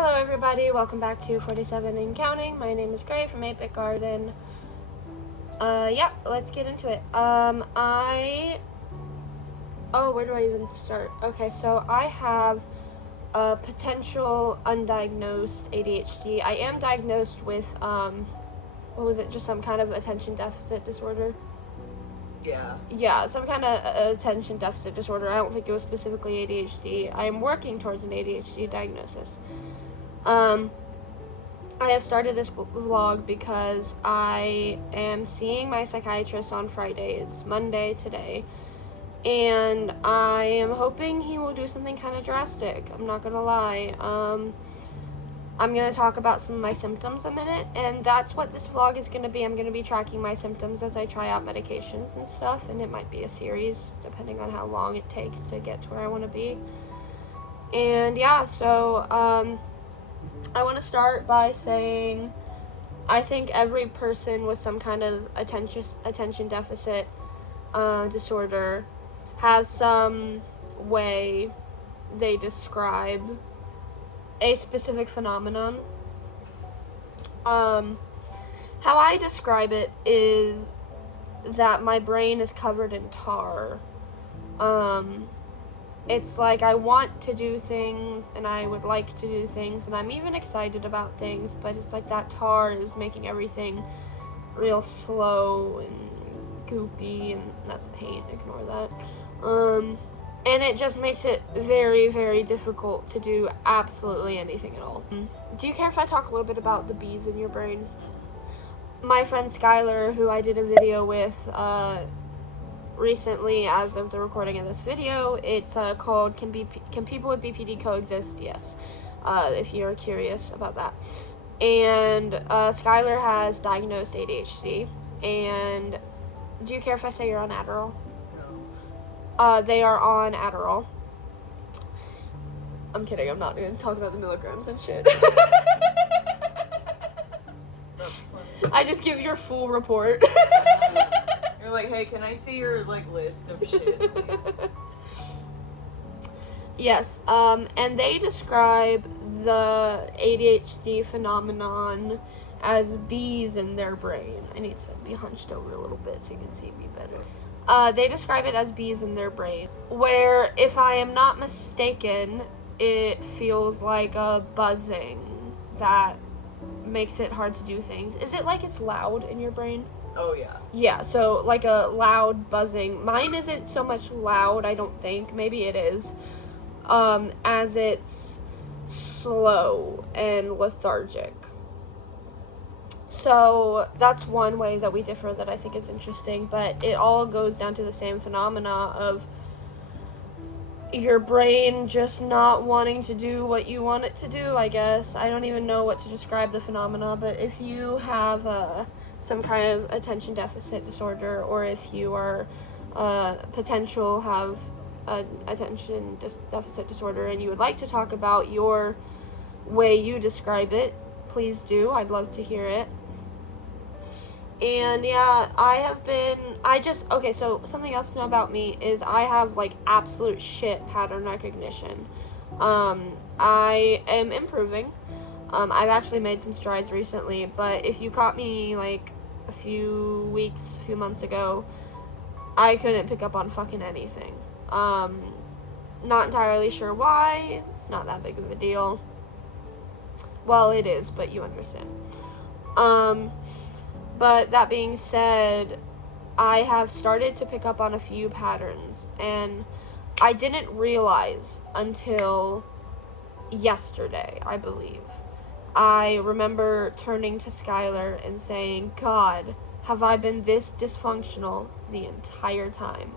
Hello everybody, welcome back to 47 and Counting. My name is Gray from 8-Bit Garden. Yeah, let's get into it. Where do I even start? Okay, so I have a potential undiagnosed ADHD. I am diagnosed with, just some kind of attention deficit disorder? Yeah, some kind of attention deficit disorder. I don't think it was specifically ADHD. I am working towards an ADHD diagnosis. I have started this vlog because I am seeing my psychiatrist on Friday. It's Monday today. And I am hoping he will do something kind of drastic. I'm not gonna lie. I'm gonna talk about some of my symptoms a minute, and that's what this vlog is gonna be. I'm gonna be tracking my symptoms as I try out medications and stuff, and it might be a series, depending on how long it takes to get to where I want to be. And yeah, so, I want to start by saying I think every person with some kind of attention deficit disorder has some way they describe a specific phenomenon. How I describe it is that my brain is covered in tar. It's like I want to do things, and I would like to do things, and I'm even excited about things, but it's like that tar is making everything real slow and goopy, and that's paint, ignore that. And it just makes it very, very difficult to do absolutely anything at all. Do you care if I talk a little bit about the bees in your brain? My friend Skylar, who I did a video with, recently, as of the recording of this video, it's called Can People with BPD Coexist? Yes, if you're curious about that. And Skylar has diagnosed ADHD, and do you care if I say you're on Adderall? No. They are on Adderall. I'm kidding, I'm not going to talk about the milligrams and shit. I just give your full report. You're like, hey, can I see your, list of shit, please? Yes, and they describe the ADHD phenomenon as bees in their brain. I need to be hunched over a little bit so you can see me better. They describe it as bees in their brain, where, if I am not mistaken, it feels like a buzzing that makes it hard to do things. Is it like it's loud in your brain? Oh, yeah. Yeah, so like a loud buzzing. Mine isn't so much loud, I don't think. Maybe it is. As it's slow and lethargic. So that's one way that we differ that I think is interesting, but it all goes down to the same phenomena of your brain just not wanting to do what you want it to do, I guess. I don't even know what to describe the phenomena, but if you have some kind of attention deficit disorder, or if you are potential have an attention deficit disorder and you would like to talk about your way you describe it, please do. I'd love to hear it. And yeah, okay, so something else to know about me is I have absolute shit pattern recognition. I am improving. I've actually made some strides recently, but if you caught me a few months ago, I couldn't pick up on fucking anything. Not entirely sure why. It's not that big of a deal. Well, it is, but you understand. But that being said, I have started to pick up on a few patterns, and I didn't realize until yesterday, I believe. I remember turning to Skylar and saying, God, have I been this dysfunctional the entire time?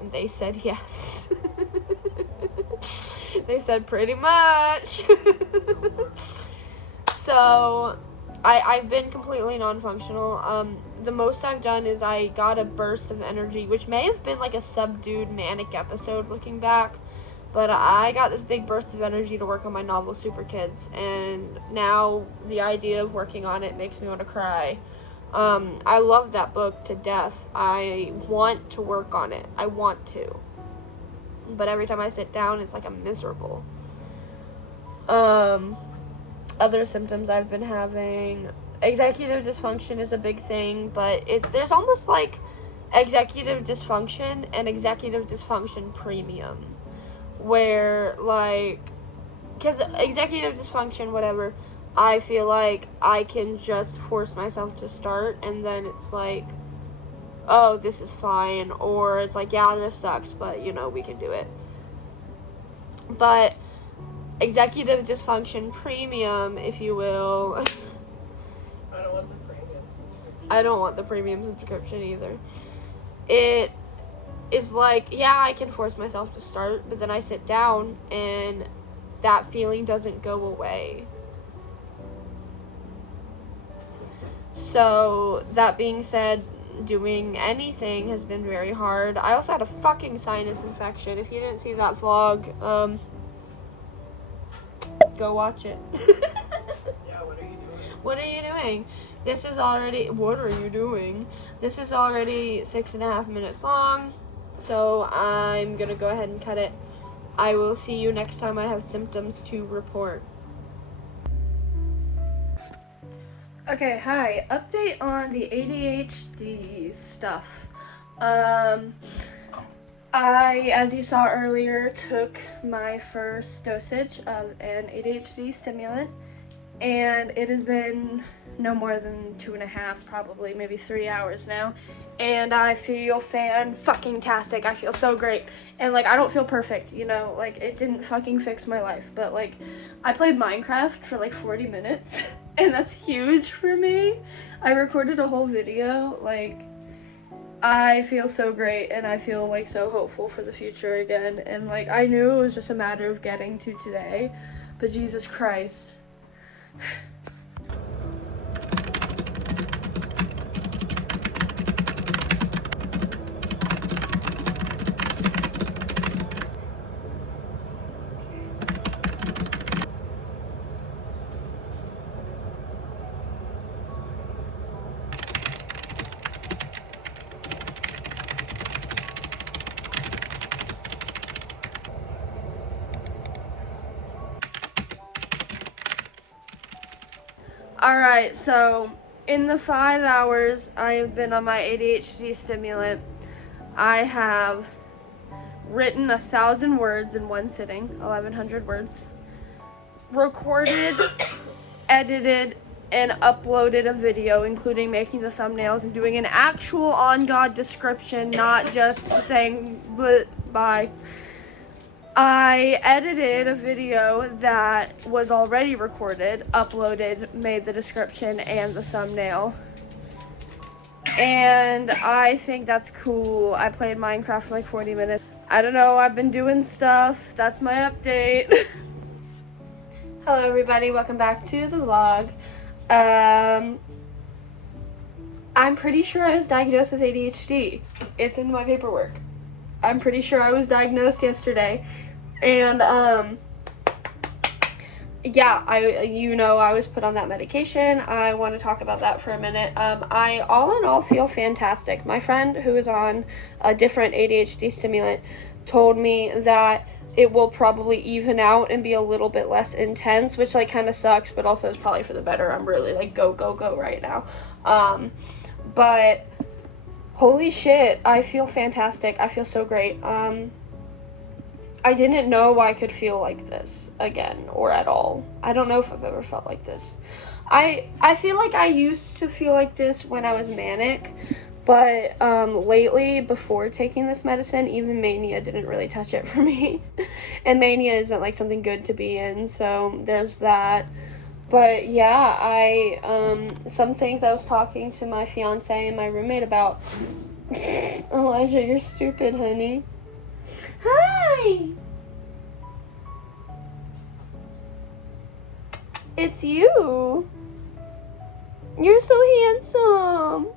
And they said yes. They said pretty much. So I've been completely non-functional. The most I've done is I got a burst of energy, which may have been a subdued manic episode looking back, but I got this big burst of energy to work on my novel Super Kids, and now the idea of working on it makes me want to cry. I love that book to death. I want to work on it. I want to. But every time I sit down, it's I'm miserable. other symptoms I've been having. Executive dysfunction is a big thing, but there's almost like executive dysfunction and executive dysfunction premium, where like, because executive dysfunction, whatever, I feel like I can just force myself to start, and then it's like, oh, this is fine, or it's like, yeah, this sucks, but you know, we can do it. But executive dysfunction premium, if you will. I don't want the premium subscription. I don't want the premium subscription either. It is like, yeah, I can force myself to start, but then I sit down and that feeling doesn't go away. So, that being said, doing anything has been very hard. I also had a fucking sinus infection. If you didn't see that vlog, go watch it. Yeah, what are you doing? What are you doing? What are you doing? This is already 6.5 minutes long, so I'm gonna go ahead and cut it. I will see you next time I have symptoms to report. Okay, hi. Update on the ADHD stuff. I, as you saw earlier, took my first dosage of an ADHD stimulant, and it has been no more than 2.5, probably maybe 3 hours now, and I feel fan-fucking-tastic. I feel so great, and like, I don't feel perfect, you know, like, it didn't fucking fix my life, but like, I played Minecraft for like 40 minutes, and that's huge for me. I recorded a whole video. Like, I feel so great, and I feel like so hopeful for the future again, and like, I knew it was just a matter of getting to today, but Jesus Christ. Alright, so in the 5 hours I have been on my ADHD stimulant, I have written 1,000 words in one sitting, 1,100 words, recorded, edited, and uploaded a video, including making the thumbnails and doing an actual on-God description, not just saying bye. I edited a video that was already recorded, uploaded, made the description and the thumbnail. And I think that's cool. I played Minecraft for like 40 minutes. I don't know, I've been doing stuff. That's my update. Hello everybody, welcome back to the vlog. I'm pretty sure I was diagnosed with ADHD. It's in my paperwork. I'm pretty sure I was diagnosed yesterday. And, yeah, I was put on that medication. I want to talk about that for a minute. I, all in all, feel fantastic. My friend who is on a different ADHD stimulant told me that it will probably even out and be a little bit less intense, which, like, kind of sucks, but also is probably for the better. I'm really, like, go right now. But holy shit, I feel fantastic. I feel so great. I didn't know I could feel like this again, or at all. I don't know if I've ever felt like this. I feel like I used to feel like this when I was manic, but lately, before taking this medicine, even mania didn't really touch it for me. And mania isn't like something good to be in, so there's that. But yeah, some things I was talking to my fiance and my roommate about. Elijah, you're stupid, honey. Hi! It's you. You're so handsome.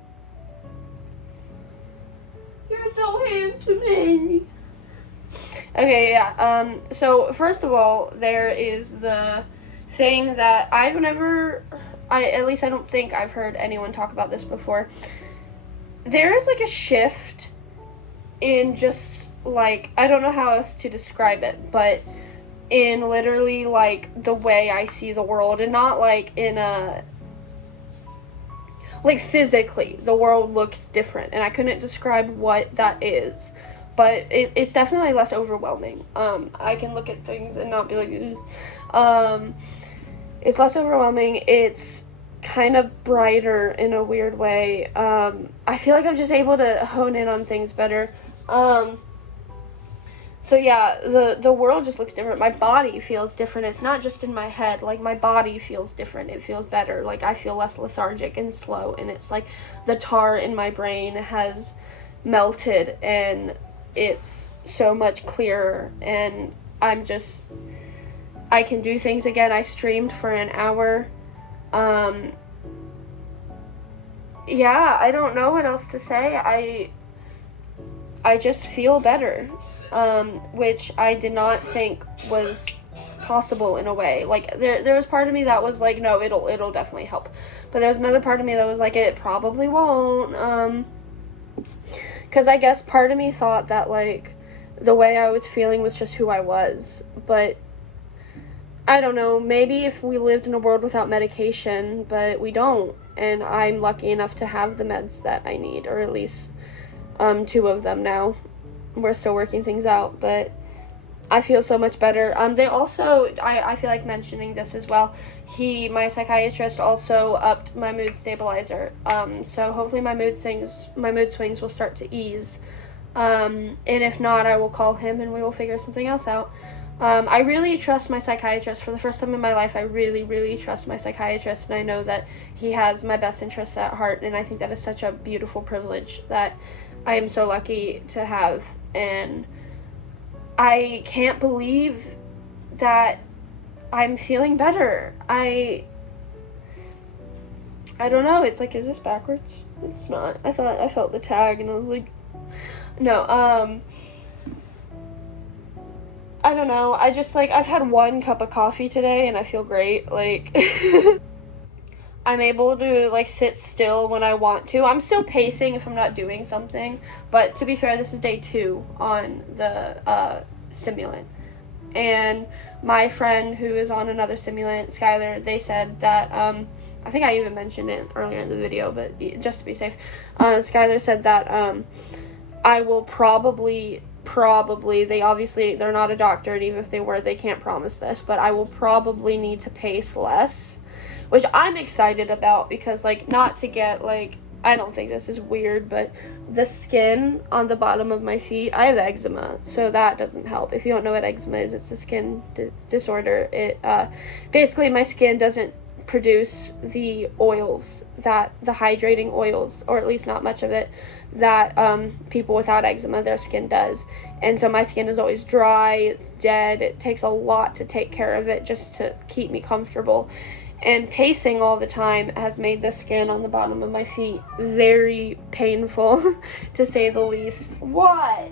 You're so handsome, honey. Okay, yeah, so first of all, there is the thing that at least I don't think I've heard anyone talk about this before. There is like a shift in just, like, I don't know how else to describe it, but in literally, like, the way I see the world, and not, like, in a, like, physically, the world looks different, and I couldn't describe what that is, but it's definitely less overwhelming. I can look at things and not be like, ugh. It's less overwhelming. It's kind of brighter in a weird way. I feel like I'm just able to hone in on things better. So yeah, the world just looks different. My body feels different. It's not just in my head. Like, my body feels different. It feels better. Like, I feel less lethargic and slow, and it's like the tar in my brain has melted, and it's so much clearer, and I can do things again. I streamed for an hour. Yeah, I don't know what else to say. I just feel better, which I did not think was possible in a way. Like, there was part of me that was like, no, it'll definitely help. But there was another part of me that was like, it probably won't. Because I guess part of me thought that, like, the way I was feeling was just who I was. But I don't know, maybe if we lived in a world without medication, but we don't, and I'm lucky enough to have the meds that I need, or at least 2 of them now. We're still working things out, but I feel so much better. They also, I feel like mentioning this as well, my psychiatrist also upped my mood stabilizer, so hopefully my mood swings will start to ease, and if not, I will call him and we will figure something else out. I really trust my psychiatrist. For the first time in my life, I really, really trust my psychiatrist, and I know that he has my best interests at heart, and I think that is such a beautiful privilege that I am so lucky to have, and I can't believe that I'm feeling better. I don't know, it's like, is this backwards? It's not. I felt the tag, and I was like, no, I don't know, I just, like, I've had 1 cup of coffee today, and I feel great, like, I'm able to, like, sit still when I want to. I'm still pacing if I'm not doing something, but to be fair, this is day 2 on the, stimulant, and my friend who is on another stimulant, Skylar, they said that, I think I even mentioned it earlier in the video, but just to be safe, Skylar said that, I will probably, they're not a doctor, and even if they were, they can't promise this, but I will probably need to pace less, which I'm excited about, because, like, not to get, like, I don't think this is weird, but the skin on the bottom of my feet, I have eczema, so that doesn't help. If you don't know what eczema is, it's a skin disorder. It, basically, my skin doesn't produce the oils, the hydrating oils, or at least not much of it, that people without eczema, their skin does. And so my skin is always dry, it's dead, it takes a lot to take care of it just to keep me comfortable. And pacing all the time has made the skin on the bottom of my feet very painful, to say the least. What?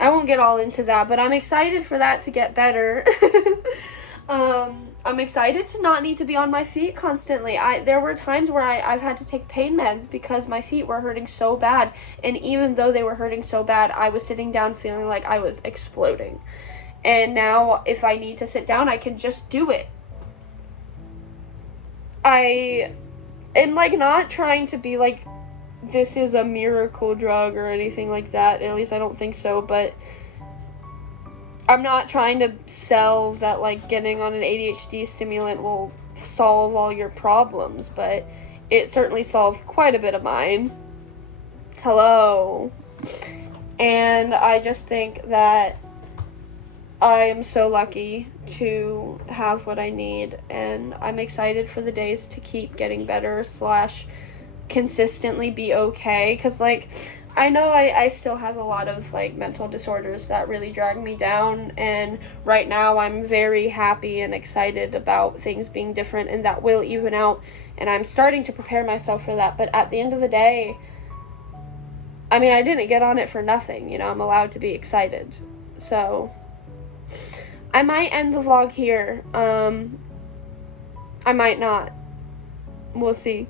I won't get all into that, but I'm excited for that to get better. I'm excited to not need to be on my feet constantly. There were times where I've had to take pain meds because my feet were hurting so bad, and even though they were hurting so bad, I was sitting down feeling like I was exploding. And now, if I need to sit down, I can just do it. I am, like, not trying to be like, this is a miracle drug or anything like that. At least I don't think so, but I'm not trying to sell that, like, getting on an ADHD stimulant will solve all your problems, but it certainly solved quite a bit of mine. Hello. And I just think that I am so lucky to have what I need, and I'm excited for the days to keep getting better / consistently be okay, because, like, I know I still have a lot of, like, mental disorders that really drag me down, and right now I'm very happy and excited about things being different, and that will even out, and I'm starting to prepare myself for that. But at the end of the day, I mean, I didn't get on it for nothing, you know, I'm allowed to be excited. So I might end the vlog here. I might not. We'll see.